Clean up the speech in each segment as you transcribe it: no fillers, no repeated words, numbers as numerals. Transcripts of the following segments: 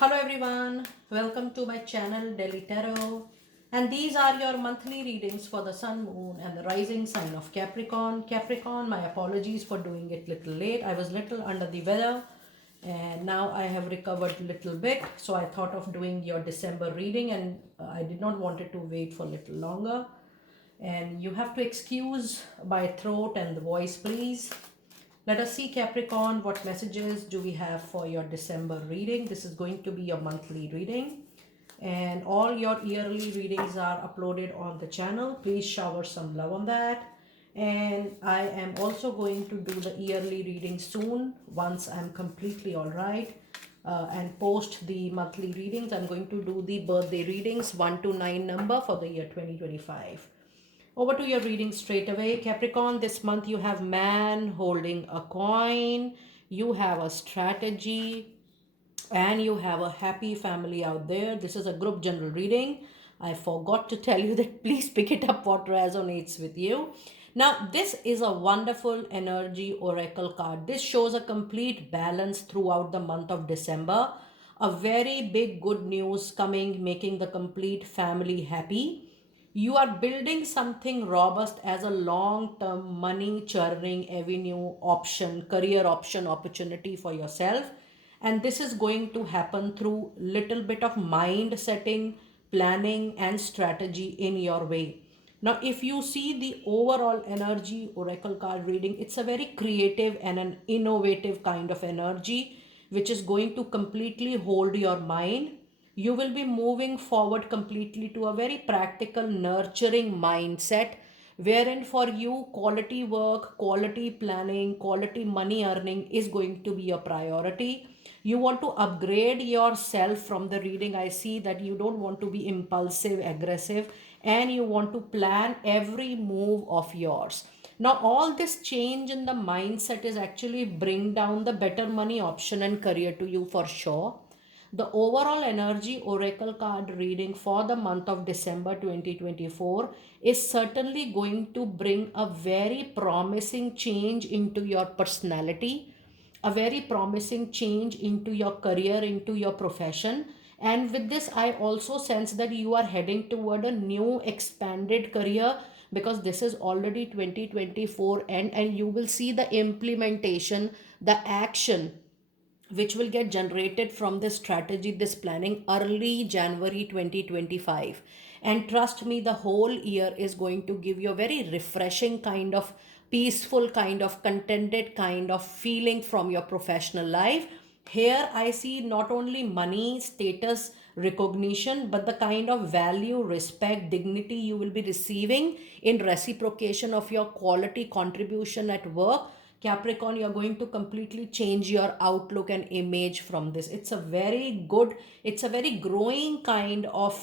Hello everyone, welcome to my channel Delhi Tarot, and these are your monthly readings for the Sun, Moon and the rising sign of Capricorn. Capricorn, my apologies for doing it little late. I was little under the weather and now I have recovered little bit, so I thought of doing your December reading, and I did not want it to wait for a little longer. And you have to excuse my throat and the voice, please. Let us see, Capricorn, what messages do we have for your December reading? This is going to be your monthly reading, and all your yearly readings are uploaded on the channel. Please shower some love on that. And I am also going to do the yearly reading soon once I'm completely all right, and post the monthly readings. I'm going to do the birthday readings 1 to 9 number for the year 2025. Over to your reading straight away. Capricorn, this month you have man holding a coin, you have a strategy, and you have a happy family out there. This is a group general reading. I forgot to tell you that please pick it up what resonates with you. Now, this is a wonderful energy oracle card. This shows a complete balance throughout the month of December. A very big good news coming, making the complete family happy. You are building something robust as a long term money churning avenue option, career option opportunity for yourself. And this is going to happen through little bit of mind setting, planning and strategy in your way. Now, if you see the overall energy oracle card reading, it's a very creative and an innovative kind of energy which is going to completely hold your mind. You will be moving forward completely to a very practical, nurturing mindset, wherein for you, quality work, quality planning, quality money earning is going to be a priority. You want to upgrade yourself from the reading. I see that you don't want to be impulsive, aggressive, and you want to plan every move of yours. Now, all this change in the mindset is actually bring down the better money option and career to you for sure. The overall energy oracle card reading for the month of December 2024 is certainly going to bring a very promising change into your personality, a very promising change into your career, into your profession. And with this, I also sense that you are heading toward a new expanded career, because this is already 2024, and you will see the implementation, the action which will get generated from this strategy, this planning early January 2025. And trust me, the whole year is going to give you a very refreshing kind of peaceful, kind of contented kind of feeling from your professional life. Here, I see not only money, status, recognition, but the kind of value, respect, dignity you will be receiving in reciprocation of your quality contribution at work. Capricorn, you're going to completely change your outlook and image from this. It's a very good, it's a very growing kind of,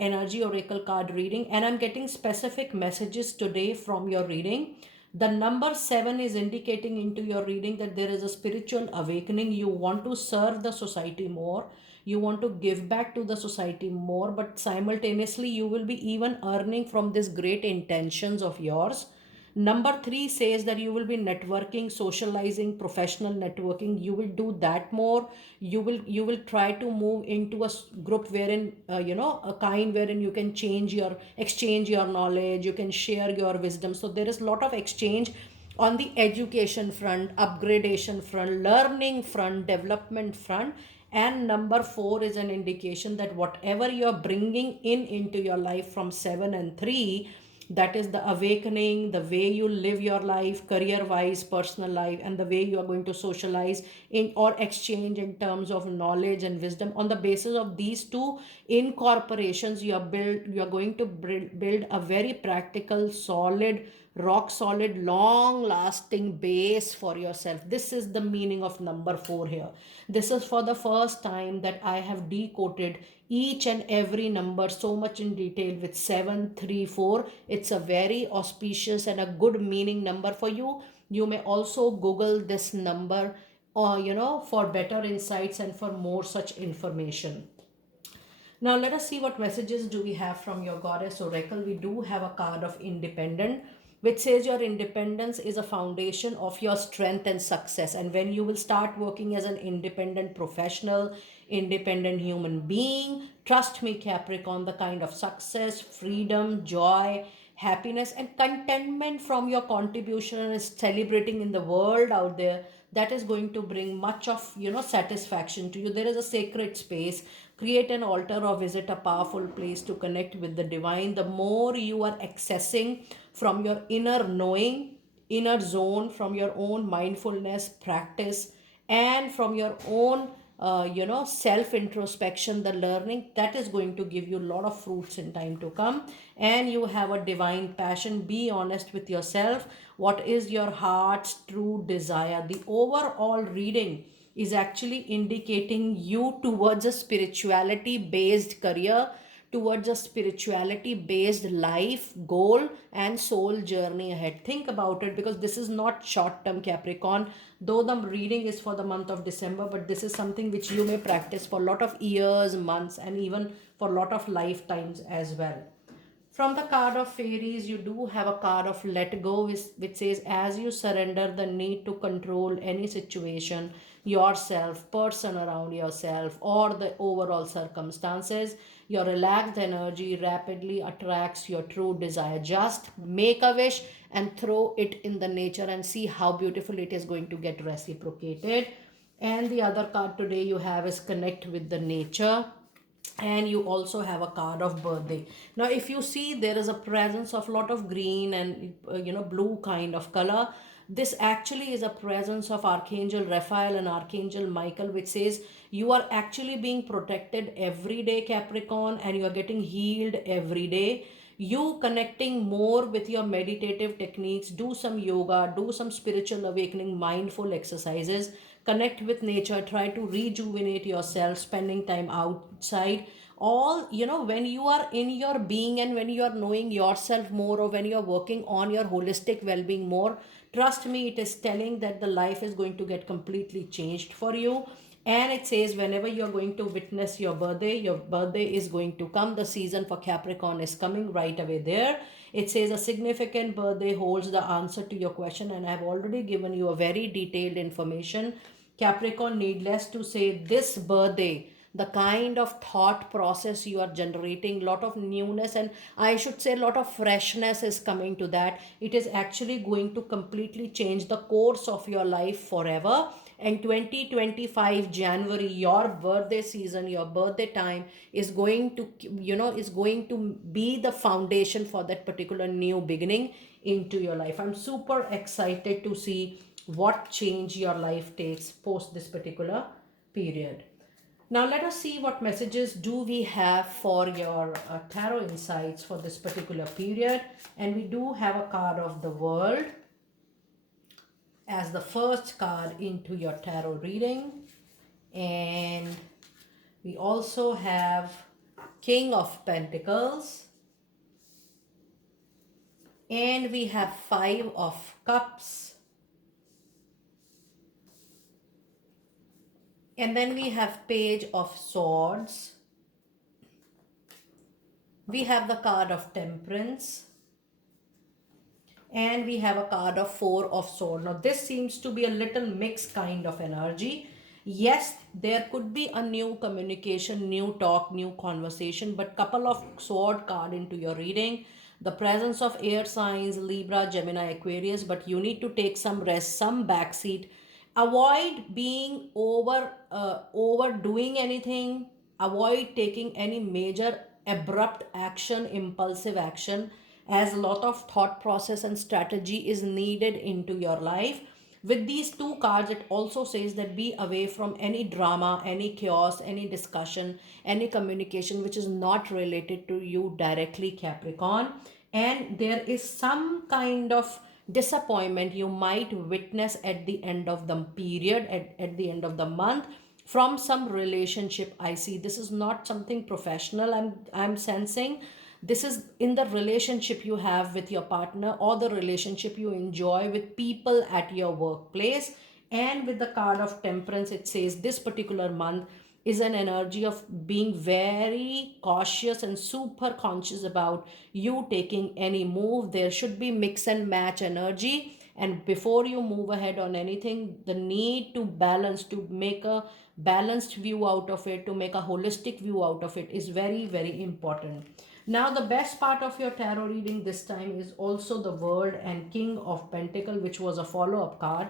energy oracle card reading. And I'm getting specific messages today from your reading. The number 7 is indicating into your reading that there is a spiritual awakening. You want to serve the society more. You want to give back to the society more, but simultaneously, you will be even earning from these great intentions of yours. Number 3 says that you will be networking, socializing, professional networking. You will do that more. You will try to move into a group wherein a kind wherein you can exchange your knowledge, you can share your wisdom. So there is a lot of exchange on the education front, upgradation front, learning front, development front. And number 4 is an indication that whatever you're bringing in into your life from 7 and 3, that is the awakening, the way you live your life career wise, personal life, and the way you are going to socialize in or exchange in terms of knowledge and wisdom. On the basis of these two incorporations, you are going to build a very practical, solid, rock solid, long lasting base for yourself. This is the meaning of number 4 here. This is for the first time that I have decoded each and every number so much in detail with 734. It's a very auspicious and a good meaning number for you. You may also Google this number, for better insights and for more such information. Now let us see what messages do we have from your goddess oracle. We do have a card of independent. which says your independence is a foundation of your strength and success. And when you will start working as an independent professional, independent human being, trust me, Capricorn, the kind of success, freedom, joy, happiness, and contentment from your contribution and celebrating in the world out there, that is going to bring much of satisfaction to you. There is a sacred space. Create an altar or visit a powerful place to connect with the divine. The more you are accessing from your inner knowing, inner zone, from your own mindfulness practice, and from your own self introspection, the learning, that is going to give you a lot of fruits in time to come. And you have a divine passion. Be honest with yourself. What is your heart's true desire? The overall reading is actually indicating you towards a spirituality based career, towards a spirituality based life goal and soul journey ahead. Think about it, because this is not short term, Capricorn. Though the reading is for the month of December, but this is something which you may practice for a lot of years, months, and even for a lot of lifetimes as well. From the card of fairies, you do have a card of let go, which says, as you surrender the need to control any situation, yourself, person around yourself, or the overall circumstances, your relaxed energy rapidly attracts your true desire. Just make a wish and throw it in the nature and see how beautiful it is going to get reciprocated. And the other card today you have is connect with the nature, and you also have a card of birthday. Now if you see, there is a presence of lot of green and blue kind of color. This actually is a presence of Archangel Raphael and Archangel Michael, which says you are actually being protected every day, Capricorn, and you are getting healed every day. You connecting more with your meditative techniques, do some yoga, do some spiritual awakening mindful exercises, connect with nature, try to rejuvenate yourself, spending time outside. All, when you are in your being and when you are knowing yourself more, or when you are working on your holistic well-being more, trust me, it is telling that the life is going to get completely changed for you. And it says whenever you're going to witness your birthday is going to come. The season for Capricorn is coming right away there. It says a significant birthday holds the answer to your question, and I've already given you a very detailed information. Capricorn, needless to say, this birthday, the kind of thought process you are generating, lot of newness, and I should say a lot of freshness is coming to that. It is actually going to completely change the course of your life forever. And 2025 January, your birthday season, your birthday time is going to be the foundation for that particular new beginning into your life. I'm super excited to see what change your life takes post this particular period. Now let us see what messages do we have for your tarot insights for this particular period. And we do have a card of the World as the first card into your tarot reading. And we also have King of Pentacles. And we have Five of Cups. And then we have Page of Swords. We have the card of Temperance. And we have a card of Four of Swords. Now this seems to be a little mixed kind of energy. Yes, there could be a new communication, new talk, new conversation, but couple of sword card into your reading. The presence of air signs, Libra, Gemini, Aquarius, but you need to take some rest, some backseat. Avoid being overdoing anything. Avoid taking any major abrupt action, impulsive action, as a lot of thought process and strategy is needed into your life. With these two cards, it also says that be away from any drama, any chaos, any discussion, any communication which is not related to you directly, Capricorn. And there is some kind of disappointment you might witness at the end of the period, at the end of the month, from some relationship. I see this is not something professional. I'm sensing this is in the relationship you have with your partner, or the relationship you enjoy with people at your workplace. And with the card of Temperance, it says this particular month is an energy of being very cautious and super conscious about you taking any move. There should be mix and match energy. And before you move ahead on anything, the need to balance, to make a balanced view out of it, to make a holistic view out of it is very, very important. Now, the best part of your tarot reading this time is also the World and King of Pentacle, which was a follow up card.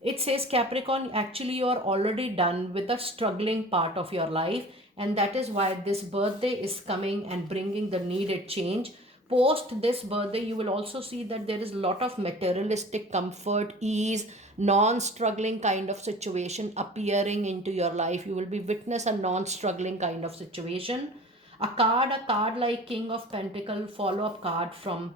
It says, Capricorn, actually, you are already done with the struggling part of your life, and that is why this birthday is coming and bringing the needed change. Post this birthday, you will also see that there is a lot of materialistic comfort, ease, non-struggling kind of situation appearing into your life. You will be witness a non-struggling kind of situation. A card like King of Pentacle, follow up card from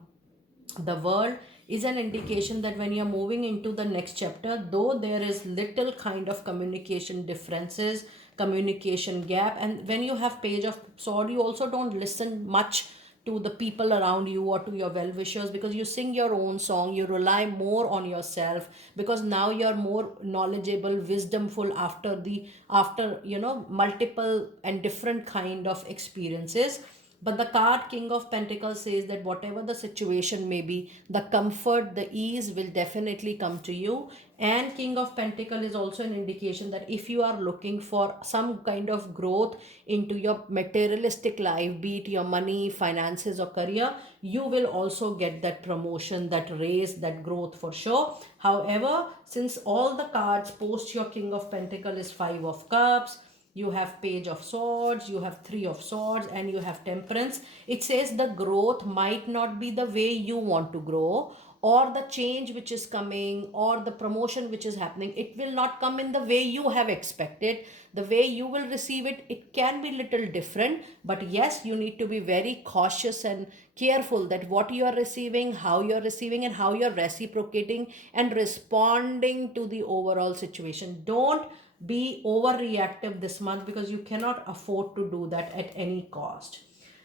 the World, is an indication that when you're moving into the next chapter, though there is little kind of communication differences, communication gap, and when you have Page of Sword, you also don't listen much to the people around you or to your well wishers, because you sing your own song, you rely more on yourself, because now you're more knowledgeable, wisdomful after multiple and different kind of experiences. But the card King of Pentacles says that whatever the situation may be, the comfort, the ease will definitely come to you. And King of Pentacle is also an indication that if you are looking for some kind of growth into your materialistic life, be it your money, finances, or career, you will also get that promotion, that raise, that growth for sure. However, since all the cards post your King of Pentacle is Five of Cups, you have Page of Swords, you have Three of Swords, and you have Temperance. It says the growth might not be the way you want to grow, or the change which is coming, or the promotion which is happening, it will not come in the way you have expected. The way you will receive it, it can be little different. But yes, you need to be very cautious and careful that what you are receiving, how you are receiving, and how you are reciprocating and responding to the overall situation. Don't be overreactive this month, because you cannot afford to do that at any cost.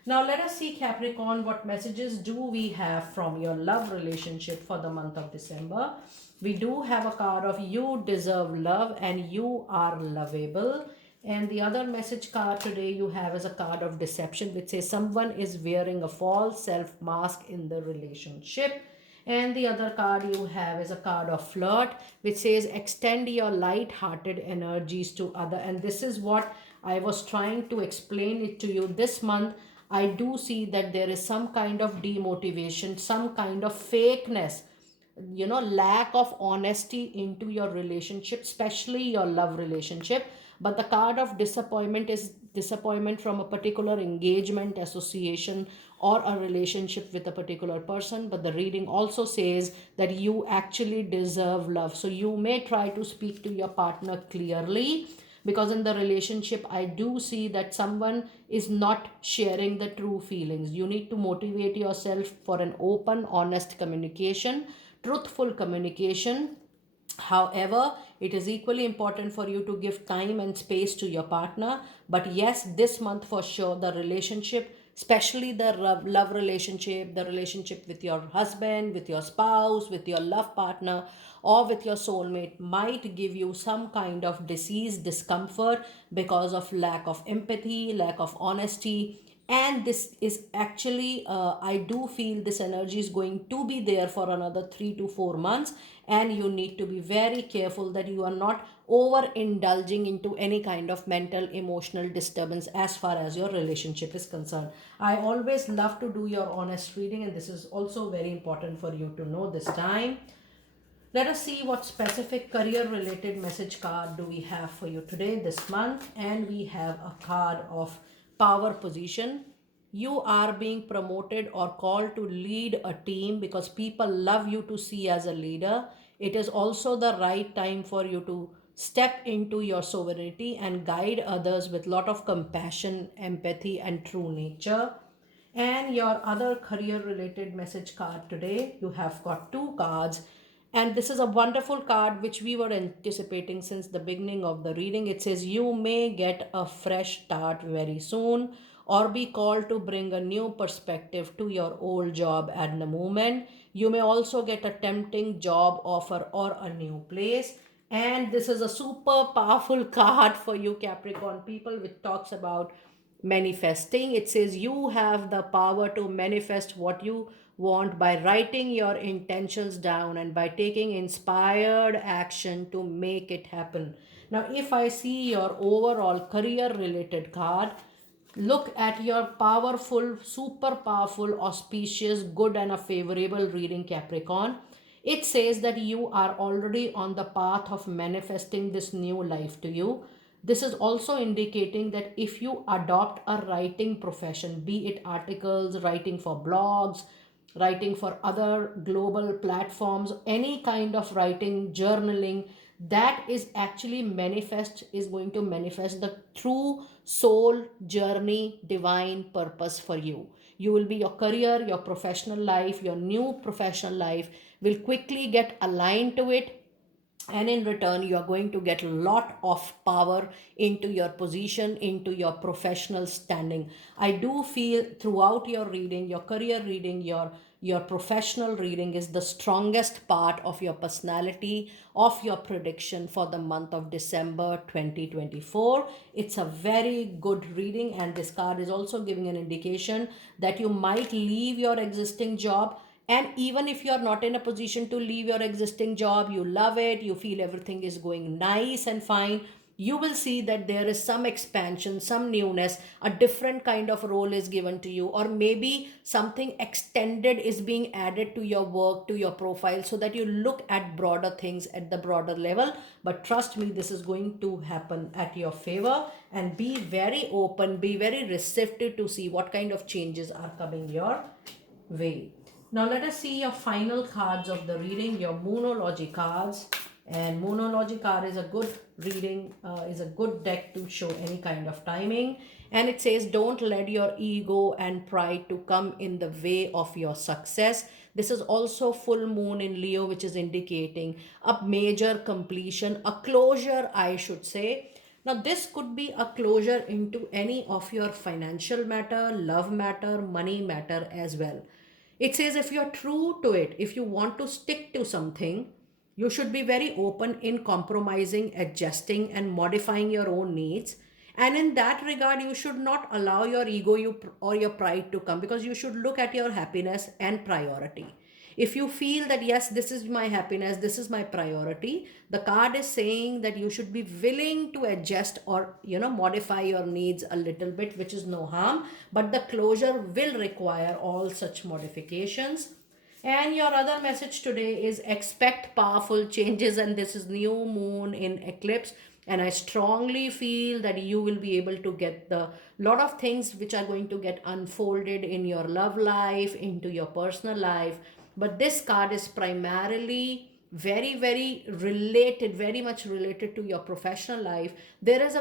Now, let us see, Capricorn, what messages do we have from your love relationship for the month of December. We do have a card of You Deserve Love and You Are Lovable. And the other message card today you have is a card of Deception, which says someone is wearing a false self mask in the relationship. And the other card you have is a card of Flirt, which says extend your light-hearted energies to other. And this is what I was trying to explain it to you this month. I do see that there is some kind of demotivation, some kind of fakeness, lack of honesty into your relationship, especially your love relationship. But the card of disappointment is disappointment from a particular engagement, association, or a relationship with a particular person. But the reading also says that you actually deserve love, so you may try to speak to your partner clearly, because in the relationship I do see that someone is not sharing the true feelings. You need to motivate yourself for an open, honest communication, truthful communication. However, it is equally important for you to give time and space to your partner. But yes, this month for sure, the relationship, especially the love relationship, the relationship with your husband, with your spouse, with your love partner, or with your soulmate, might give you some kind of disease, discomfort, because of lack of empathy, lack of honesty. And this is actually, I do feel this energy is going to be there for another 3 to 4 months, and you need to be very careful that you are not over indulging into any kind of mental, emotional disturbance as far as your relationship is concerned. I always love to do your honest reading, and this is also very important for you to know this time. Let us see what specific career related message card do we have for you today, this month. And we have a card of Power Position. You are being promoted or called to lead a team because people love you to see as a leader. It is also the right time for you to step into your sovereignty and guide others with lot of compassion, empathy, and true nature. And your other career related message card today, you have got two cards, and this is a wonderful card which we were anticipating since the beginning of the reading. It says you may get a fresh start very soon, or be called to bring a new perspective to your old job at the moment. You may also get a tempting job offer or a new place. And this is a super powerful card for you, Capricorn people, which talks about manifesting. It says you have the power to manifest what you want by writing your intentions down and by taking inspired action to make it happen. Now, if I see your overall career related card, look at your powerful, super powerful, auspicious, good, and a favorable reading, Capricorn. It says that you are already on the path of manifesting this new life to you. This is also indicating that if you adopt a writing profession, be it articles, writing for blogs, writing for other global platforms, any kind of writing, journaling, that is actually manifest, is going to manifest the true soul journey divine purpose for you. You will be, your career, your professional life, your new professional life will quickly get aligned to it, and in return you are going to get a lot of power into your position, into your professional standing. I do feel throughout your reading, your career reading, your professional reading is the strongest part of your personality, of your prediction for the month of December 2024. It's a very good reading, and this card is also giving an indication that you might leave your existing job. And even if you're not in a position to leave your existing job, you love it, you feel everything is going nice and fine, you will see that there is some expansion, some newness, a different kind of role is given to you, or maybe something extended is being added to your work, to your profile, so that you look at broader things at the broader level. But trust me, this is going to happen at your favor, and be very open, be very receptive to see what kind of changes are coming your way. Now let us see your final cards of the reading, your Moonology cards. And Moonology card is a good reading, is a good deck to show any kind of timing. And it says, don't let your ego and pride to come in the way of your success. This is also full moon in Leo, which is indicating a major completion, a closure, I should say. Now, this could be a closure into any of your financial matter, love matter, money matter as well. It says if you're true to it, if you want to stick to something, you should be very open in compromising, adjusting, and modifying your own needs. And in that regard, you should not allow your ego or your pride to come, because you should look at your happiness and priority. If you feel that yes, this is my happiness, this is my priority, the card is saying that you should be willing to adjust or modify your needs a little bit, which is no harm, but the closure will require all such modifications. And your other message today is expect powerful changes, and this is new moon in eclipse. And I strongly feel that you will be able to get the lot of things which are going to get unfolded in your love life, into your personal life. But this card is primarily very, very related, very much related to your professional life. There is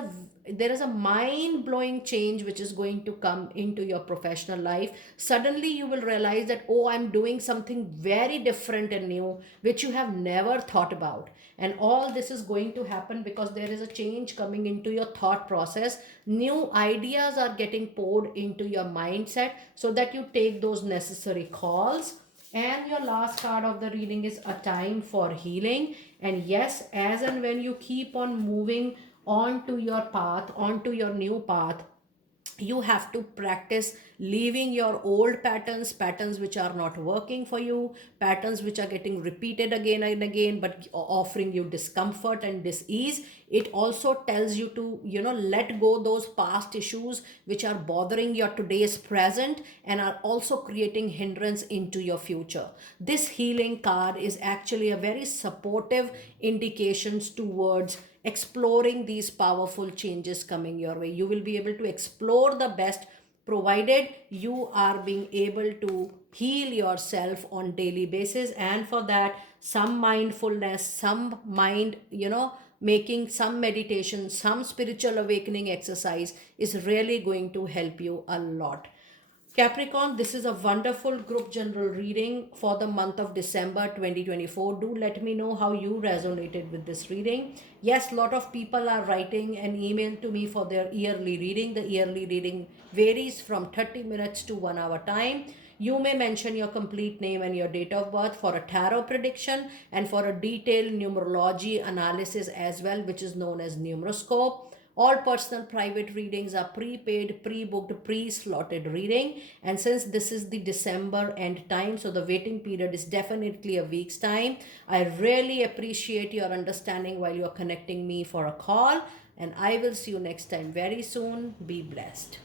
a mind blowing change which is going to come into your professional life. Suddenly you will realize that, oh, I'm doing something very different and new which you have never thought about. And all this is going to happen because there is a change coming into your thought process. New ideas are getting poured into your mindset so that you take those necessary calls. And your last card of the reading is a time for healing. And yes, as and when you keep on moving onto your path, onto your new path, you have to practice leaving your old patterns which are not working for you, patterns which are getting repeated again and again but offering you discomfort and dis-ease. It also tells you to let go those past issues which are bothering your today's present and are also creating hindrance into your future. This healing card is actually a very supportive indications towards exploring these powerful changes coming your way. You will be able to explore the best, provided you are being able to heal yourself on daily basis. And for that, some mindfulness, some mind making, some meditation, some spiritual awakening exercise is really going to help you a lot. Capricorn, this is a wonderful group general reading for the month of December 2024. Do let me know how you resonated with this reading. Yes, a lot of people are writing an email to me for their yearly reading. The yearly reading varies from 30 minutes to 1 hour time. You may mention your complete name and your date of birth for a tarot prediction and for a detailed numerology analysis as well, which is known as numeroscope. All personal private readings are prepaid, pre-booked, pre-slotted reading. And since this is the December end time, so the waiting period is definitely a week's time. I really appreciate your understanding while you're connecting me for a call. And I will see you next time very soon. Be blessed.